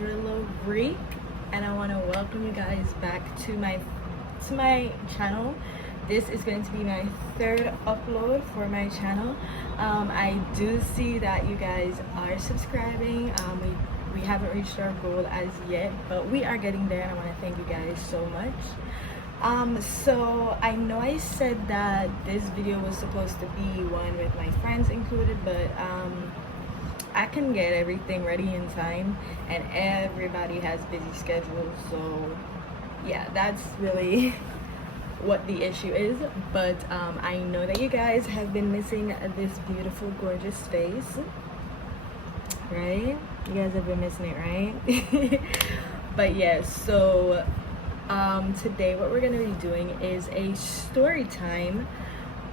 Angela Reek, and I want to welcome you guys back to my channel. This is going to be my third upload for my channel. I do see that you guys are subscribing. We haven't reached our goal as yet, but we are getting there, and I want to thank you guys so much. So I know I said that this video was supposed to be one with my friends included, but I couldn't get everything ready in time, and everybody has busy schedules, so yeah, that's really what the issue is. But I know that you guys have been missing this beautiful, gorgeous face, right? You guys have been missing it, right? But yeah, so today what we're gonna be doing is a story time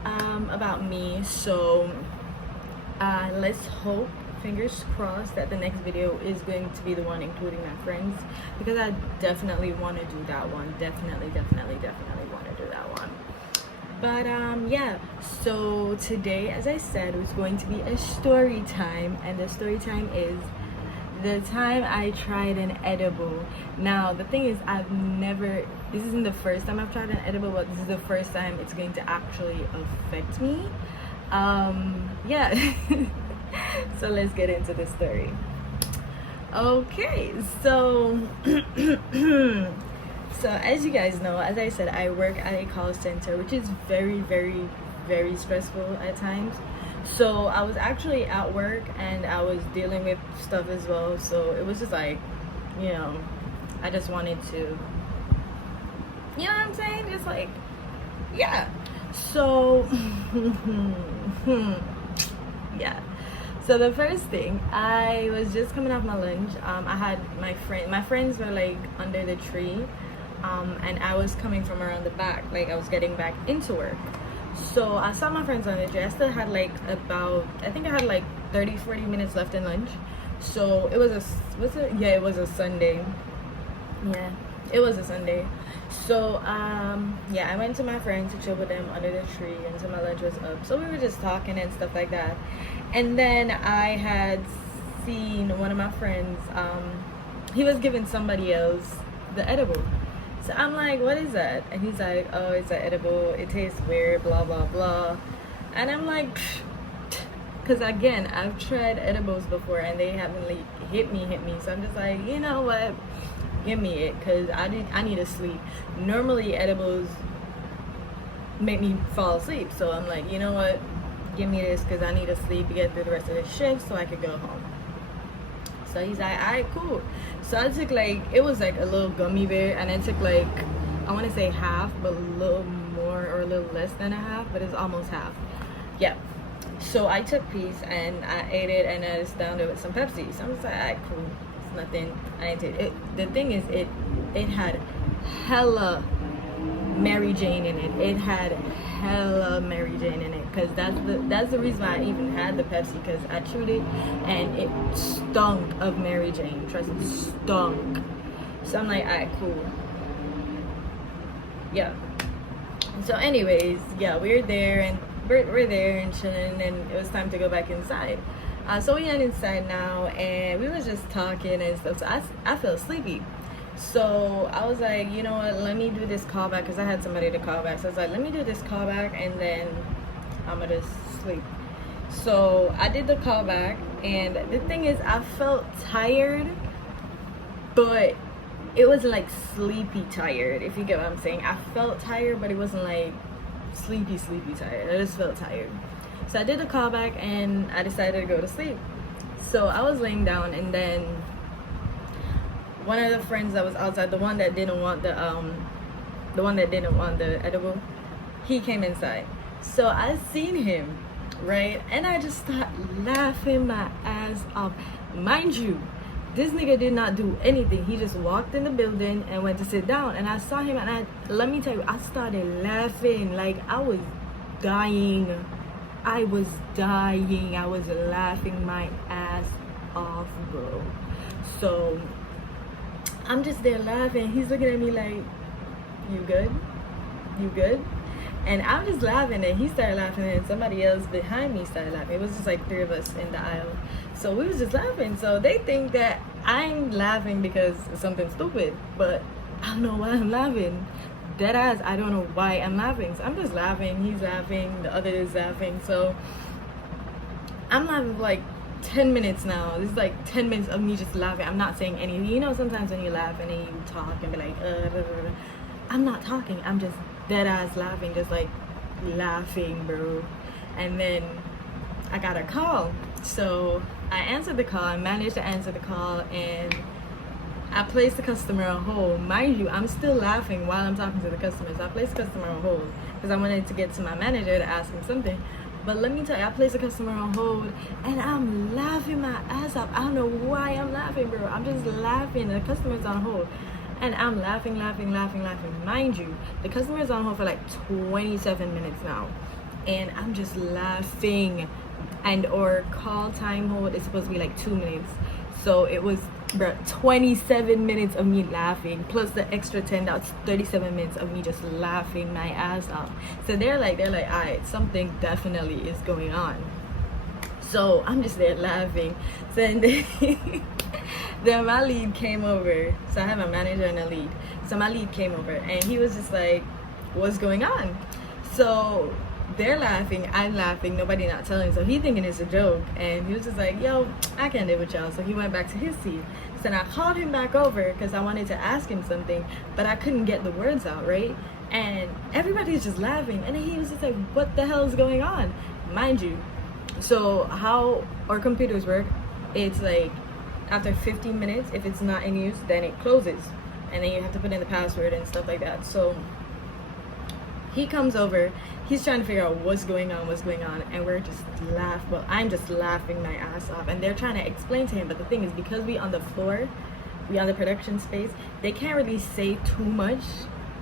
about me. So let's hope, fingers crossed, that the next video is going to be the one including my friends, because I definitely want to do that one. Definitely want to do that one. But yeah, so today, as I said, it's going to be a story time, and the story time is the time I tried an edible. Now the thing is, this isn't the first time I've tried an edible, but this is the first time it's going to actually affect me. Yeah. So let's get into the story. Okay, so so as you guys know, as I said, I work at a call center, which is very stressful at times. So I was actually at work and I was dealing with stuff as well, so it was just like, you know, I just wanted to, you know what I'm saying, just like, yeah. So yeah. So the first thing, I was just coming off my lunch. I had my friends were like under the tree, and I was coming from around the back, like I was getting back into work. So I saw my friends on the tree. I still had like I think I had like 30-40 minutes left in lunch. So it was it was a Sunday. Yeah, it was a Sunday. So yeah, I went to my friends to chill with them under the tree until my lunch was up. So we were just talking and stuff like that. And then I had seen one of my friends, he was giving somebody else the edible. So I'm like, what is that? And he's like, oh, it's an edible, it tastes weird, blah blah blah. And I'm like, because again, I've tried edibles before and they haven't like hit me. So I'm just like, you know what, give me it, because I need to sleep. Normally edibles make me fall asleep, so I'm like, you know what, give me this, because I need to sleep to get through the rest of the shift so I could go home. So he's like, alright, cool. So I took like, it was like a little gummy bear, and I took like, I want to say half, but a little more or a little less than a half, but it's almost half. Yeah. So I took a piece and I ate it, and I just downed it with some Pepsi. So I'm just like, alright, cool. It's nothing. I didn't take it. The thing is, it had hella Mary Jane in it. It had hella Mary Jane in it, because that's the reason why I even had the Pepsi, because I chewed it and it stunk of Mary Jane. Trust me, stunk. So I'm like, alright, cool. Yeah. So anyways, yeah, we're there and chilling, and it was time to go back inside. So we went inside now, and we was just talking and stuff. So I felt sleepy. So I was like, you know what, let me do this callback, because I had somebody to call back. So I was like, let me do this callback and then I'm gonna sleep. So I did the callback, and the thing is, I felt tired, but it was like sleepy tired, if you get what I'm saying. I felt tired, but it wasn't like sleepy tired. I just felt tired. So I did the callback and I decided to go to sleep. So I was laying down, and then one of the friends that was outside, the one that didn't want the edible, he came inside. So I seen him, right? And I just started laughing my ass off. Mind you, this nigga did not do anything. He just walked in the building and went to sit down. And I saw him, and let me tell you, I started laughing like I was dying. I was laughing my ass off, bro. So I'm just there laughing. He's looking at me like, you good? And I'm just laughing, and he started laughing, and somebody else behind me started laughing. It was just like three of us in the aisle. So we was just laughing. So they think that I'm laughing because it's something stupid, but I don't know why I'm laughing. Dead ass, I don't know why I'm laughing. So I'm just laughing, he's laughing, the other is laughing. So I'm laughing for like 10 minutes now. This is like 10 minutes of me just laughing. I'm not saying anything. You know, sometimes when you laugh and then you talk and be like, I'm not talking. I'm just dead ass laughing, just like laughing, bro. And then I got a call. So I answered the call. I managed to answer the call, and I placed the customer on hold. Mind you, I'm still laughing while I'm talking to the customer. So I placed the customer on hold because I wanted to get to my manager to ask him something. But let me tell you, I placed the customer on hold and I'm laughing my ass off. I don't know why I'm laughing, bro. I'm just laughing. The customer's on hold. And I'm laughing. Mind you, the customer's on hold for like 27 minutes now. And I'm just laughing. And or call time hold is supposed to be like 2 minutes. So it was, bro, 27 minutes of me laughing plus the extra 10. That's 37 minutes of me just laughing my ass off. So they're like, all right, something definitely is going on. So I'm just there laughing. So then my lead came over. So I have a manager and a lead. So my lead came over and he was just like, what's going on? So they're laughing, I'm laughing, nobody not telling. So he thinking it's a joke, and he was just like, yo, I can't live with y'all. So he went back to his seat. So then I called him back over because I wanted to ask him something, but I couldn't get the words out, right? And everybody's just laughing, and then he was just like, what the hell is going on? Mind you, so how our computers work, it's like after 15 minutes, if it's not in use, then it closes, and then you have to put in the password and stuff like that. So he comes over, he's trying to figure out what's going on, and we're just laughing. Well, I'm just laughing my ass off, and they're trying to explain to him. But the thing is, because we on the floor, we on the production space, they can't really say too much,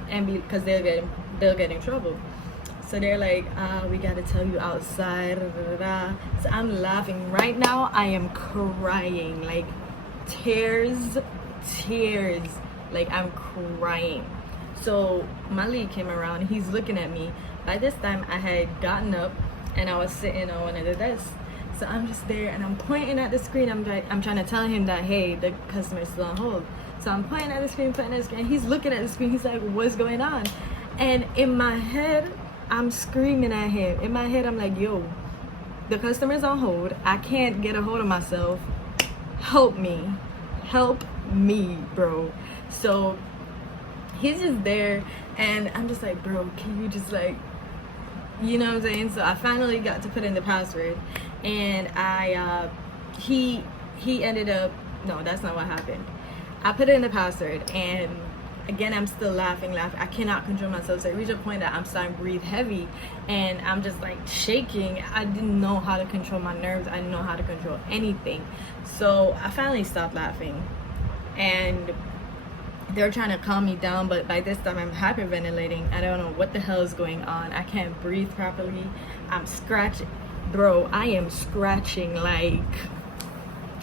and because they'll get in trouble. So they're like, we gotta tell you outside. So I'm laughing right now. I am crying, like tears, like I'm crying. So my lead came around, he's looking at me. By this time I had gotten up and I was sitting on one of the desks. So I'm just there and I'm pointing at the screen. I'm trying to tell him that, hey, the customer's still on hold. So I'm pointing at the screen, he's looking at the screen, he's like, what's going on? And in my head, I'm screaming at him. In my head, I'm like, yo, the customer's on hold. I can't get a hold of myself. Help me, bro. So he's just there and I'm just like, bro, can you just like, you know what I'm saying? So I finally got to put in the password, and he ended up, no, that's not what happened. I put in the password, and again I'm still laughing. I cannot control myself. So it reached a point that I'm starting to breathe heavy and I'm just like shaking. I didn't know how to control my nerves. I didn't know how to control anything. So I finally stopped laughing, and they're trying to calm me down, but by this time I'm hyperventilating. I don't know what the hell is going on. I can't breathe properly. I'm scratching, bro. I am scratching like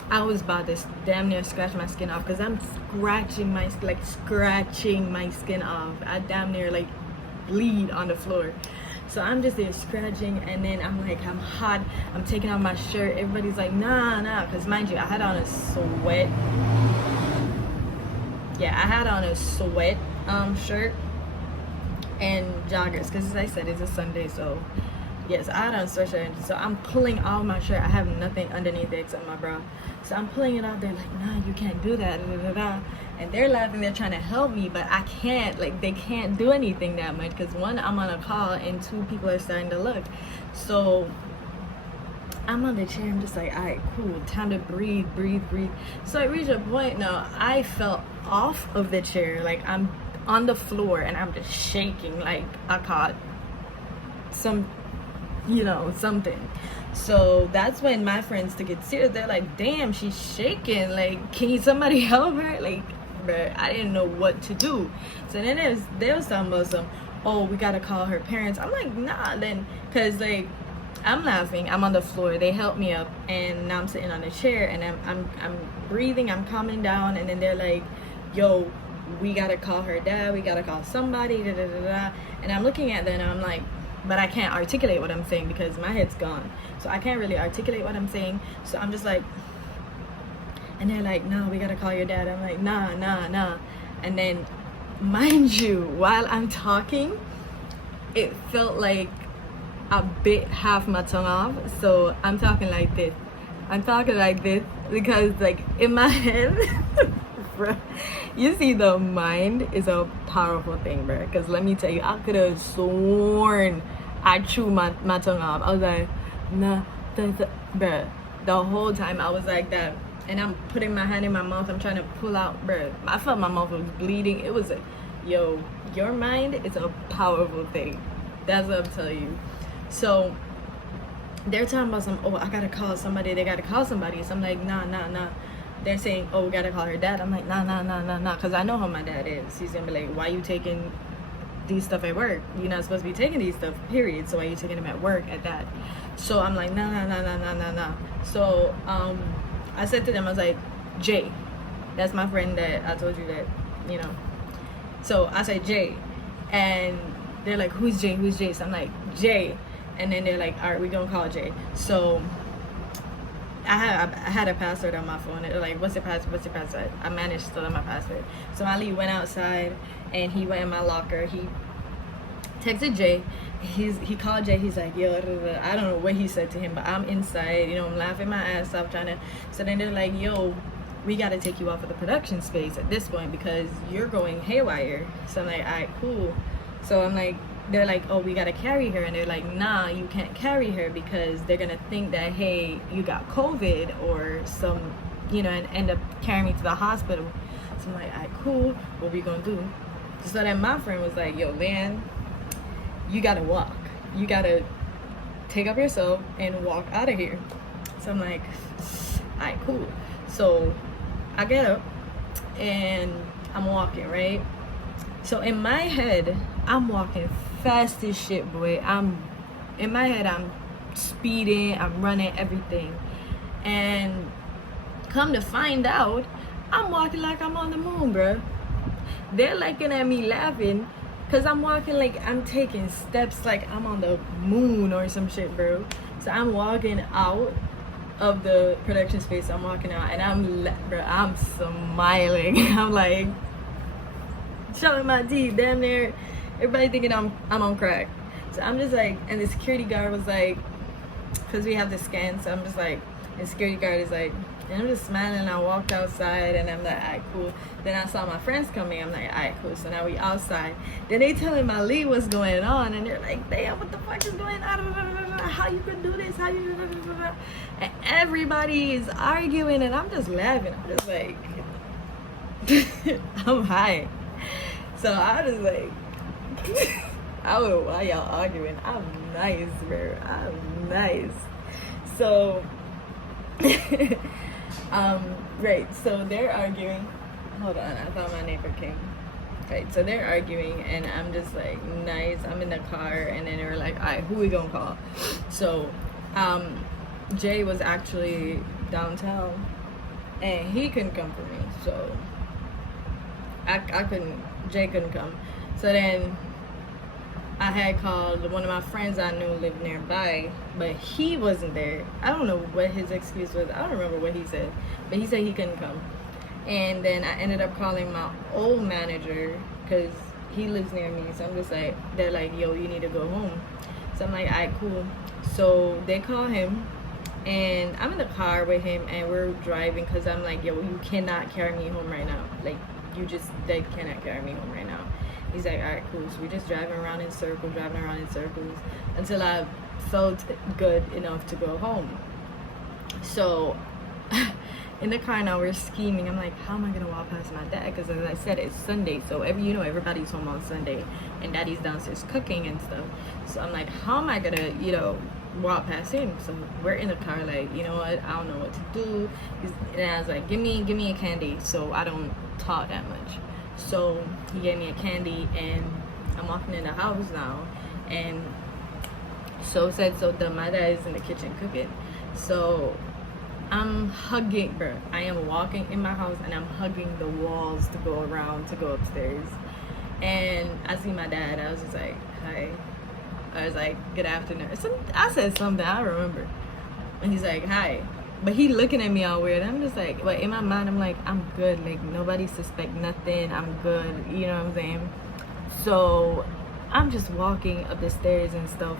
I was about to damn near scratch my skin off, because I'm scratching my skin off. I damn near like bleed on the floor. So I'm just there scratching, and then I'm like, I'm hot. I'm taking off my shirt. Everybody's like, nah, because mind you, I had on a sweat. Yeah, I had on a sweat shirt and joggers, because as I said, it's a Sunday. So yes, I had on a sweatshirt. So I'm pulling off my shirt. I have nothing underneath it except my bra. So I'm pulling it off. They're like, nah, you can't do that. And they're laughing. They're trying to help me, but I can't. Like, they can't do anything that much, because one, I'm on a call, and two, people are starting to look. So I'm on the chair. I'm just like, all right, cool. Time to breathe. So I reached a point now. I fell off of the chair. Like, I'm on the floor and I'm just shaking like I caught some, something. So that's when my friends took it serious. They're like, damn, she's shaking. Like, can somebody help her? Like, bruh, I didn't know what to do. So then they was talking about some, oh, we gotta call her parents. I'm like, nah, then, cause like, I'm laughing, I'm on the floor, they helped me up, and now I'm sitting on the chair, and I'm breathing, I'm calming down, and then they're like, yo, we gotta call her dad, we gotta call somebody, and I'm looking at them and I'm like, but I can't articulate what I'm saying because my head's gone, so I can't really articulate what I'm saying. So I'm just like, And they're like, nah, we gotta call your dad. I'm like, nah. And then, mind you, while I'm talking, it felt like I bit half my tongue off. So I'm talking like this. Because, like, in my head, bro, you see, the mind is a powerful thing, bro. Because let me tell you, I could have sworn I chewed my tongue off. I was like, nah, bro. The whole time I was like that. And I'm putting my hand in my mouth. I'm trying to pull out, bro. I felt my mouth was bleeding. It was yo, your mind is a powerful thing. That's what I'm telling you. So they're talking about I gotta call somebody. They gotta call somebody. So I'm like, nah. They're saying, we gotta call her dad. I'm like, nah. Because I know how my dad is. He's gonna be like, why you taking these stuff at work? You're not supposed to be taking these stuff, period. So why you taking them at work at that? So I'm like, nah. So I said to them, I was like, Jay, that's my friend that I told you that, you know. So I said, Jay. And they're like, who's Jay? So I'm like, Jay. And then they're like, all right, we're going to call Jay. So I had a password on my phone. They're like, what's your password? I managed to learn my password. So Ali went outside, and he went in my locker. He texted Jay. He called Jay. He's like, yo, I don't know what he said to him, but I'm inside, you know, I'm laughing my ass off trying to. So then they're like, yo, we got to take you off of the production space at this point because you're going haywire. So I'm like, all right, cool. So I'm like, they're like, oh, we got to carry her. And they're like, nah, you can't carry her because they're going to think that, hey, you got COVID or some, you know, and end up carrying me to the hospital. So I'm like, all right, cool. What we going to do? So then my friend was like, yo, man, you gotta walk. You gotta take up yourself and walk out of here. So I'm like, alright, cool. So I get up and I'm walking, right? So in my head, I'm walking fast as shit, boy. In my head, I'm speeding, I'm running, everything. And come to find out, I'm walking like I'm on the moon, bro. They're looking at me laughing. Cause I'm walking like I'm taking steps like I'm on the moon or some shit, bro. So I'm walking out of the production space. I'm walking out and I'm smiling. I'm like showing my teeth, damn near. Everybody thinking I'm on crack. So I'm just like, and the security guard was like, cause we have to scan. So I'm just like, and the security guard is like, and I'm just smiling. I walked outside and I'm like, alright, cool. Then I saw my friends coming. I'm like, alright, cool. So now we outside. Then they telling my lead what's going on. And they're like, damn, what the fuck is going on? How you could do this? How you And everybody is arguing and I'm just laughing. I'm just like, I'm high. So I was like, I don't know why y'all arguing. I'm nice, bro. I'm nice. So right, so they're arguing. Hold on, I thought my neighbor came. Right, so they're arguing and I'm just like, nice. I'm in the car and then they were like, alright, who we gonna call? So Jay was actually downtown and he couldn't come for me. So Jay couldn't come. So then I had called one of my friends I knew lived nearby, but he wasn't there. I don't know what his excuse was. I don't remember what he said, but he said he couldn't come. And then I ended up calling my old manager because he lives near me. So I'm just like, they're like, yo, you need to go home. So I'm like, all right, cool. So they call him and I'm in the car with him and we're driving because I'm like, yo, you cannot carry me home right now. Like, they cannot carry me home right now. He's like, all right, cool. So we're just driving around in circles until I felt good enough to go home. So in the car now, we're scheming. I'm like, how am I gonna walk past my dad? Because as I said, it's Sunday, so everybody's home on Sunday, and Daddy's downstairs cooking and stuff. So I'm like, how am I gonna, walk past him? So we're in the car, like, you know what? I don't know what to do. And I was like, give me a candy, so I don't talk that much. So he gave me a candy, and I'm walking in the house now, and so done. My dad is in the kitchen cooking, so I'm hugging, bro. I am walking in my house and I'm hugging the walls to go upstairs. And I see my dad. I was just like, hi. I was like, good afternoon. I said something, I don't remember. And he's like, hi. But he looking at me all weird. I'm just like, but in my mind, I'm like, I'm good. Like, nobody suspect nothing. I'm good. You know what I'm saying? So I'm just walking up the stairs and stuff.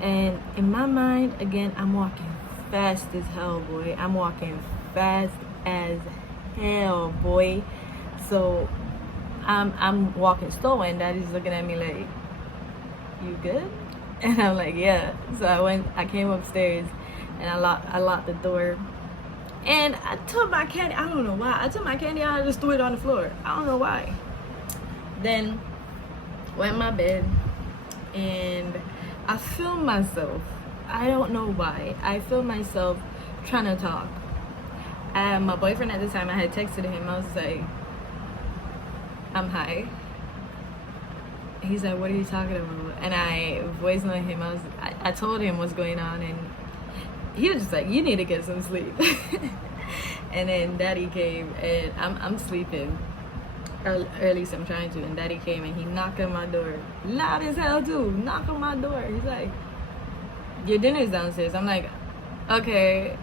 And in my mind, again, I'm walking fast as hell, boy. I'm walking fast as hell, boy. So I'm walking slow, and Daddy's looking at me like, you good? And I'm like, yeah. So I came upstairs, and I locked the door. And I took my candy, I don't know why. I took my candy out and just threw it on the floor. I don't know why. Then went in my bed, and I filmed myself. I don't know why. I filmed myself trying to talk. My boyfriend at the time, I had texted him. I was like, I'm high. He's like, what are you talking about? And I voice noted him. I told him what's going on, and he was just like, you need to get some sleep. And then Daddy came, and I'm sleeping, or at least I'm trying to. And Daddy came, and he knocked on my door, loud as hell too. Knock on my door. He's like, your dinner's downstairs. I'm like, okay.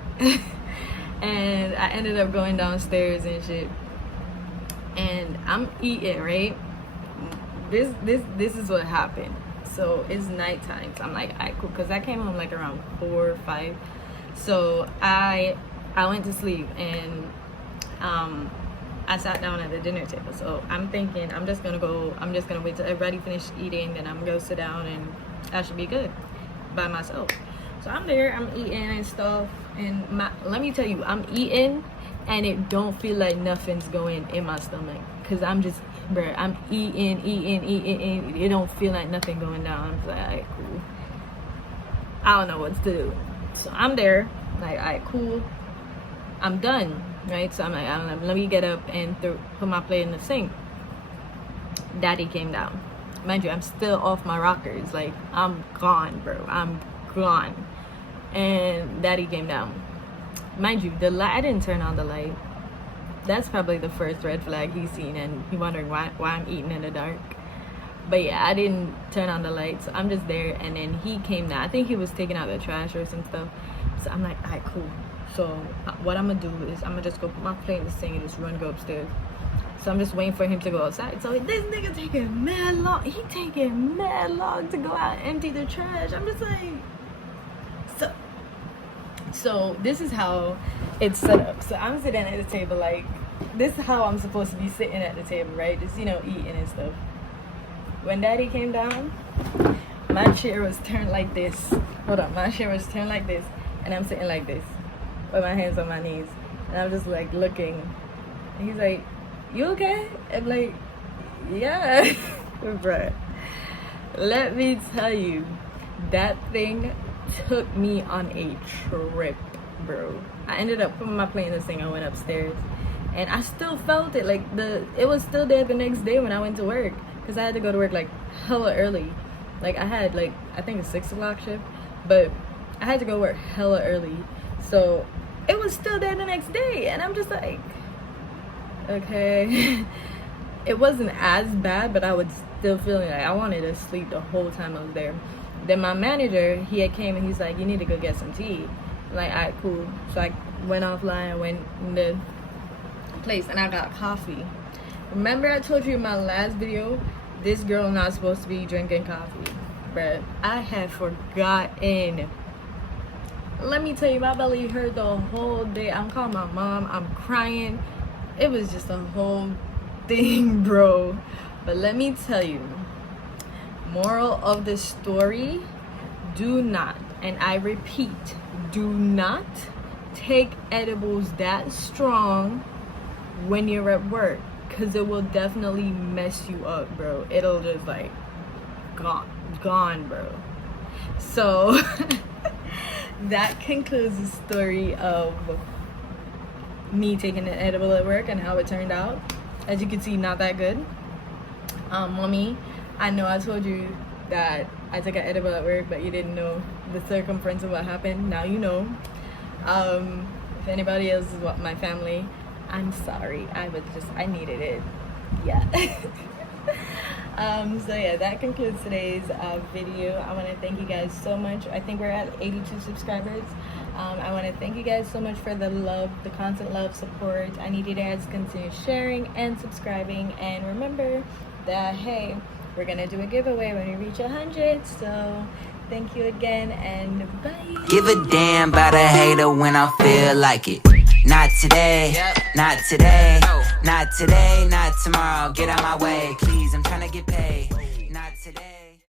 And I ended up going downstairs and shit, and I'm eating, right? This is what happened. So it's nighttime, so I'm like, alright, cool, because I came home like around 4 or 5. So I went to sleep, and I sat down at the dinner table. So I'm thinking, I'm just gonna wait till everybody finished eating, then I'm gonna go sit down, and I should be good by myself. So I'm there, I'm eating and stuff, and let me tell you, I'm eating, and it don't feel like nothing's going in my stomach, because I'm just, bruh, I'm eating. It don't feel like nothing going down. I'm like, alright, cool. I don't know what to do. So I'm there, like, alright, cool. I'm done, right? So I'm like, I don't know, let me get up and put my plate in the sink. Daddy came down. Mind you, I'm still off my rockers. Like, I'm gone, bro. I'm gone. And Daddy came down. Mind you, I didn't turn on the light. That's probably the first red flag he's seen, and he wondering why I'm eating in the dark. But yeah, I didn't turn on the light, so I'm just there. And then he came down. I think he was taking out the trash or some stuff. So I'm like, alright, cool. So what I'm gonna do is I'm gonna just go put my plate in the sink and just go upstairs. So I'm just waiting for him to go outside. So this nigga taking mad long. He taking mad long to go out and empty the trash. I'm just like, so this is how it's set up. So I'm sitting at the table, like, this is how I'm supposed to be sitting at the table, right? Just, eating and stuff. When Daddy came down, my chair was turned like this. Hold on, my chair was turned like this, and I'm sitting like this with my hands on my knees, and I'm just like looking. And he's like, you okay? I'm like, yeah. Bruh, let me tell you, that thing took me on a trip, bro. I ended up putting my plate in the sink. I went upstairs, and I still felt it. Like, it was still there the next day when I went to work, because I had to go to work like hella early. Like, I had like, I think a 6 o'clock shift, but I had to go work hella early, so it was still there the next day. And I'm just like, okay. It wasn't as bad, but I was still feeling like I wanted to sleep the whole time I was there. Then my manager, he had came, and he's like, you need to go get some tea. I'm like, alright, cool. So I went offline, went in the place, and I got coffee. Remember I told you in my last video, this girl not supposed to be drinking coffee? Bruh, I had forgotten. Let me tell you, my belly hurt the whole day. I'm calling my mom, I'm crying. It was just a whole thing, bro. But let me tell you, moral of the story, do not, and I repeat, do not take edibles that strong when you're at work, because it will definitely mess you up, bro. It'll just like gone, bro. So that concludes the story of me taking an edible at work and how it turned out. As you can see, not that good. Mommy, I know I told you that I took an edible at work, but you didn't know the circumference of what happened. Now you know. If anybody else is my family, I'm sorry. I needed it. Yeah. So yeah, that concludes today's video. I want to thank you guys so much. I think we're at 82 subscribers. I want to thank you guys so much for the love, the constant love, support. I need you guys to continue sharing and subscribing. And remember that, hey, we're going to do a giveaway when we reach 100. So thank you again, and bye. Give a damn about a hater when I feel like it. Not today, not today, not today, not tomorrow. Get out my way, please, I'm trying to get paid.